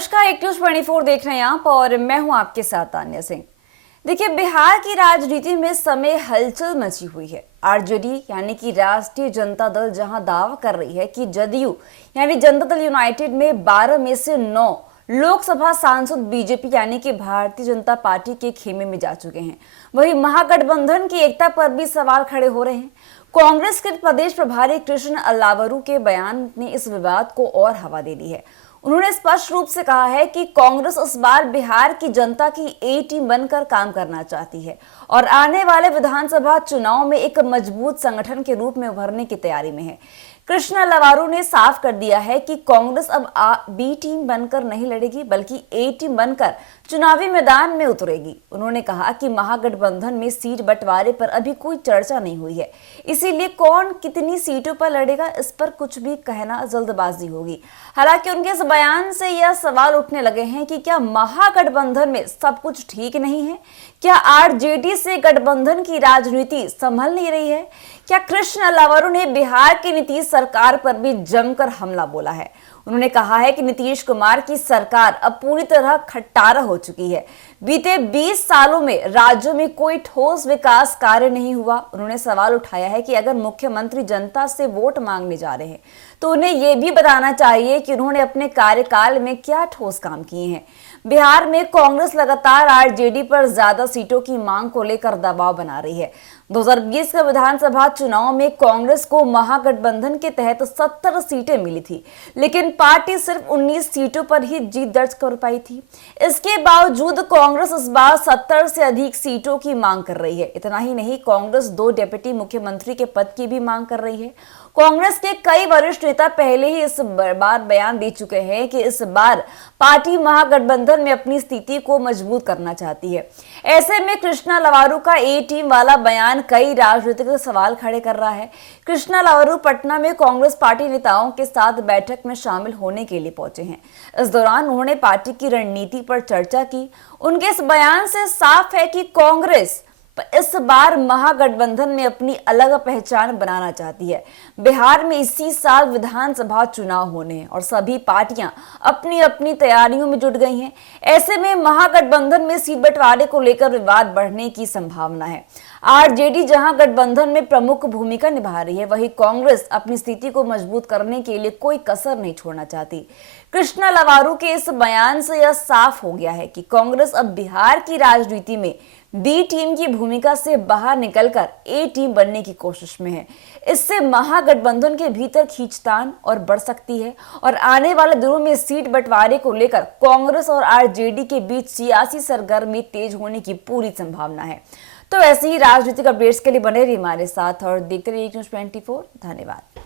नमस्कार, एक न्यूज 24 देख रहे हैं आप और मैं हूं आपके साथ तान्या सिंह। देखिए, बिहार की राजनीति में समय हलचल मची हुई है। आरजेडी यानी कि राष्ट्रीय जनता दल जहां दावा कर रही है कि जदयू यानी जनता दल यूनाइटेड में 12 में से 9 लोकसभा सांसद बीजेपी यानी कि भारतीय जनता पार्टी के खेमे में जा चुके हैं, वहीं महागठबंधन की एकता पर भी सवाल खड़े हो रहे हैं। कांग्रेस के प्रदेश प्रभारी कृष्ण अल्लावरू के बयान ने इस विवाद को और हवा दे दी है। उन्होंने स्पष्ट रूप से कहा है कि कांग्रेस इस बार बिहार की जनता की ए टीम बनकर काम करना चाहती है और आने वाले विधानसभा चुनाव में एक मजबूत संगठन के रूप में उभरने की तैयारी में है। कृष्ण अल्लावरू ने साफ कर दिया है कि कांग्रेस अब बी टीम बनकर नहीं लड़ेगी बल्कि ए टीम बनकर चुनावी मैदान में उतरेगी। उन्होंने कहा कि महागठबंधन में सीट बंटवारे पर अभी कोई चर्चा नहीं हुई है, इसीलिए कौन कितनी सीटों पर लड़ेगा इस पर कुछ भी कहना जल्दबाजी होगी। हालांकि उनके इस बयान से यह सवाल उठने लगे हैं कि क्या महागठबंधन में सब कुछ ठीक नहीं है? क्या आरजेडी से गठबंधन की राजनीति संभल नहीं रही है? क्या कृष्ण अल्लावरू ने बिहार की नीतीश सरकार पर भी जमकर हमला बोला है? उन्होंने कहा है कि नीतीश कुमार की सरकार अब पूरी तरह खट्टारा हो चुकी है। बीते 20 सालों में राज्यों में कोई ठोस विकास कार्य नहीं हुआ। उन्होंने सवाल उठाया है कि अगर मुख्यमंत्री जनता से वोट मांगने जा रहे हैं तो उन्हें यह भी बताना चाहिए कि उन्होंने अपने कार्यकाल में क्या ठोस काम किए हैं। बिहार में कांग्रेस लगातार आरजेडी पर ज्यादा सीटों की मांग को लेकर दबाव बना रही है। 2020 के विधानसभा चुनाव में कांग्रेस को महागठबंधन के तहत 70 सीटें मिली थी, लेकिन पार्टी सिर्फ 19 सीटों पर ही जीत दर्ज कर पाई थी। इसके बावजूद कांग्रेस इस बार 70 से अधिक सीटों की मांग कर रही है। इतना ही नहीं, कांग्रेस 2 डिप्टी मुख्यमंत्री के पद की भी मांग कर रही है। कांग्रेस के कई वरिष्ठ नेता पहले ही इस बार बयान दे चुके हैं कि इस बार पार्टी महागठबंधन में अपनी स्थिति को मजबूत करना चाहती है। ऐसे में कृष्ण अल्लावरू का ए टीम वाला बयान कई राजनीतिक सवाल खड़े कर रहा है। कृष्ण अल्लावरू पटना में कांग्रेस पार्टी नेताओं के साथ बैठक में शामिल होने के लिए पहुंचे हैं। इस दौरान उन्होंने पार्टी की रणनीति पर चर्चा की। उनके इस बयान से साफ है कि कांग्रेस इस बार महागठबंधन में अपनी अलग पहचान बनाना चाहती है। बिहार में इसी साल विधानसभा चुनाव होने हैं और सभी पार्टियां अपनी अपनी तैयारियों में जुट गई हैं। ऐसे में महागठबंधन में सीट बंटवारे को लेकर विवाद बढ़ने की संभावना है। आरजेडी जहां गठबंधन में प्रमुख भूमिका निभा रही है, वहीं कांग्रेस अपनी स्थिति को मजबूत करने के लिए कोई कसर नहीं छोड़ना चाहती। कृष्ण अल्लावरू के इस बयान से यह साफ हो गया है कि कांग्रेस अब बिहार की राजनीति में बी टीम की भूमिका से बाहर निकलकर ए टीम बनने की कोशिश में है। इससे महागठबंधन के भीतर खींचतान और बढ़ सकती है और आने वाले दिनों में सीट बंटवारे को लेकर कांग्रेस और आरजेडी के बीच सियासी सरगर्मी तेज होने की पूरी संभावना है। तो ऐसे ही राजनीतिक अपडेट्स के लिए बने रहिए हमारे साथ और देखते रहिए न्यूज़ 24। धन्यवाद।